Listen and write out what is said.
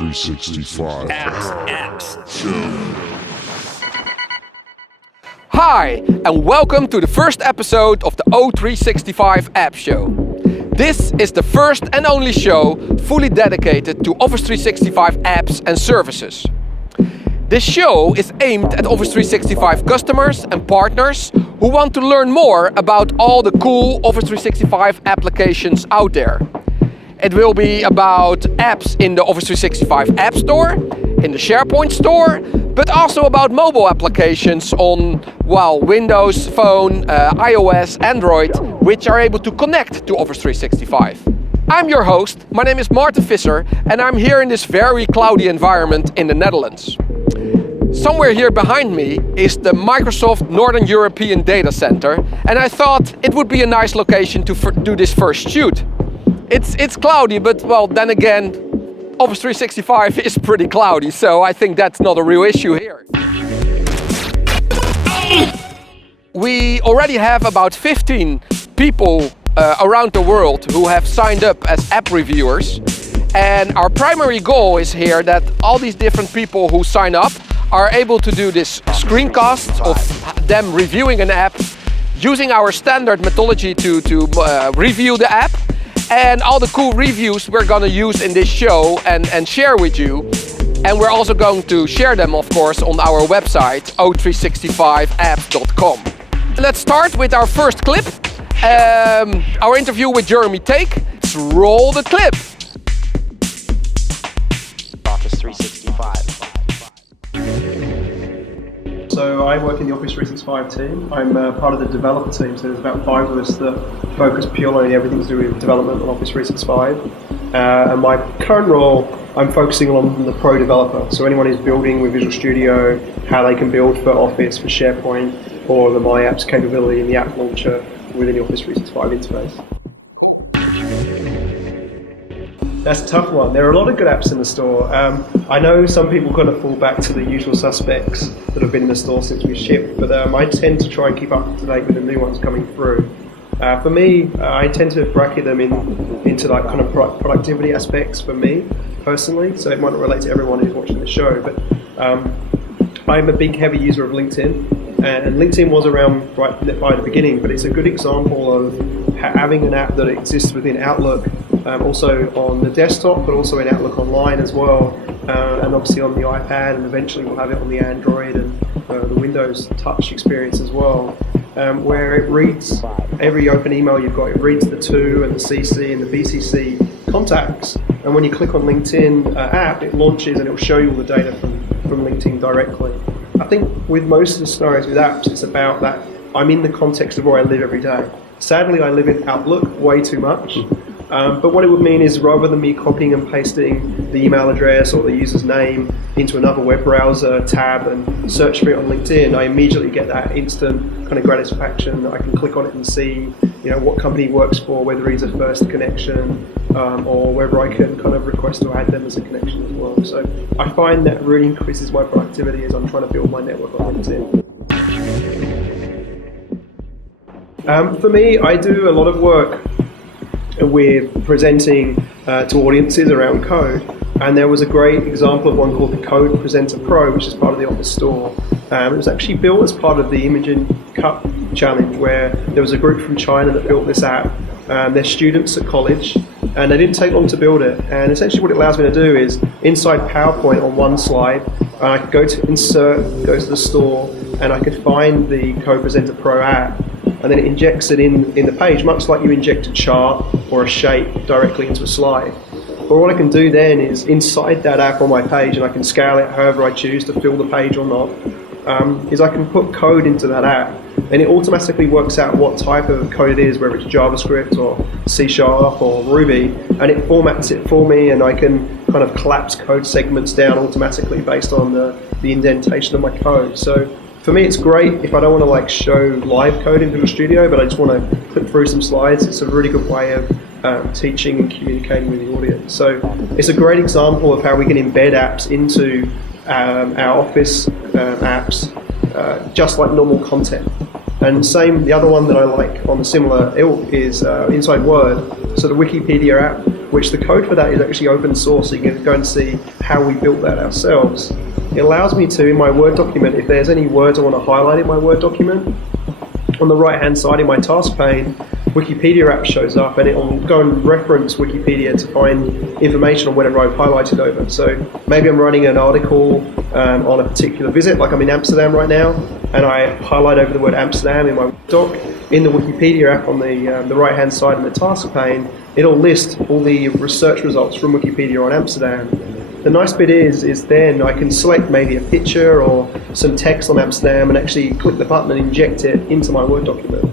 O365 Apps Hi, and welcome to the first episode of the O365 App Show. This is the first and only show fully dedicated to Office 365 apps and services. This show is aimed at Office 365 customers and partners who want to learn more about all the cool Office 365 applications out there. It will be about apps in the Office 365 App Store, in the SharePoint Store, but also about mobile applications on, Windows Phone, iOS, Android, which are able to connect to Office 365. I'm your host, my name is Maarten Visser, and I'm here in this very cloudy environment in the Netherlands. Somewhere here behind me is the Microsoft Northern European Data Center, and I thought it would be a nice location to do this first shoot. It's cloudy, but then again, Office 365 is pretty cloudy, so I think that's not a real issue here. We already have about 15 people around the world who have signed up as app reviewers, and our primary goal is here that all these different people who sign up are able to do this screencast of them reviewing an app, using our standard methodology to review the app, and all the cool reviews we're gonna use in this show and share with you. And we're also going to share them, of course, on our website, O365Apps.com. Let's start with our first clip, our interview with Jeremy Thake. Let's roll the clip. Office 365. So I work in the Office 365 team. I'm part of the developer team, so there's about 5 of us that focus purely on everything to do with development on Office 365. And my current role, I'm focusing on the pro developer. So anyone who's building with Visual Studio, how they can build for Office, for SharePoint, or the My Apps capability in the app launcher within the Office 365 interface. That's a tough one. There are a lot of good apps in the store. I know some people kind of fall back to the usual suspects that have been in the store since we shipped, but I tend to try and keep up to date with the new ones coming through. For me, I tend to bracket them into like kind of productivity aspects for me personally, so it might not relate to everyone who's watching the show, but I'm a big heavy user of LinkedIn, and LinkedIn was around right by the beginning, but it's a good example of having an app that exists within Outlook, also on the desktop, but also in Outlook Online as well, and obviously on the iPad, and eventually we'll have it on the Android and the Windows Touch experience as well, where it reads every open email you've got, it reads the to and the CC and the BCC contacts, and when you click on LinkedIn app, it launches and it will show you all the data from LinkedIn directly. I think with most of the scenarios with apps, it's about that I'm in the context of where I live every day. Sadly, I live in Outlook way too much. But what it would mean is rather than me copying and pasting the email address or the user's name into another web browser tab and search for it on LinkedIn, I immediately get that instant kind of gratification that I can click on it and see, what company he works for, whether he's a first connection, or whether I can kind of request to add them as a connection as well. So I find that really increases my productivity as I'm trying to build my network on LinkedIn. For me, I do a lot of work with presenting to audiences around code, and there was a great example of one called the Code Presenter Pro, which is part of the Office Store. It was actually built as part of the Imogen Cup Challenge, where there was a group from China that built this app. They're students at college, and they didn't take long to build it. And essentially what it allows me to do is, inside PowerPoint on one slide, I could go to Insert, go to the store, and I could find the Code Presenter Pro app, and then it injects it in the page, much like you inject a chart or a shape directly into a slide. But what I can do then is, inside that app on my page, and I can scale it however I choose to fill the page or not, is I can put code into that app, and it automatically works out what type of code it is, whether it's JavaScript or C# or Ruby, and it formats it for me, and I can kind of collapse code segments down automatically based on the indentation of my code. So for me, it's great if I don't want to show live code in Visual Studio, but I just want to click through some slides. It's a really good way of teaching and communicating with the audience. So it's a great example of how we can embed apps into our Office apps, just like normal content. And the other one that I like on a similar ilk is inside Word. So the Wikipedia app which the code for that is actually open source, so you can go and see how we built that ourselves. It allows me to, in my Word document, if there's any words I want to highlight in my Word document, on the right hand side in my task pane, Wikipedia app shows up, and it will go and reference Wikipedia to find information on whatever I've highlighted over. So maybe I'm writing an article on a particular visit, like I'm in Amsterdam right now, and I highlight over the word Amsterdam in my doc. In the Wikipedia app on the right hand side in the task pane, it'll list all the research results from Wikipedia on Amsterdam. The nice bit is then I can select maybe a picture or some text on Amsterdam and actually click the button and inject it into my Word document.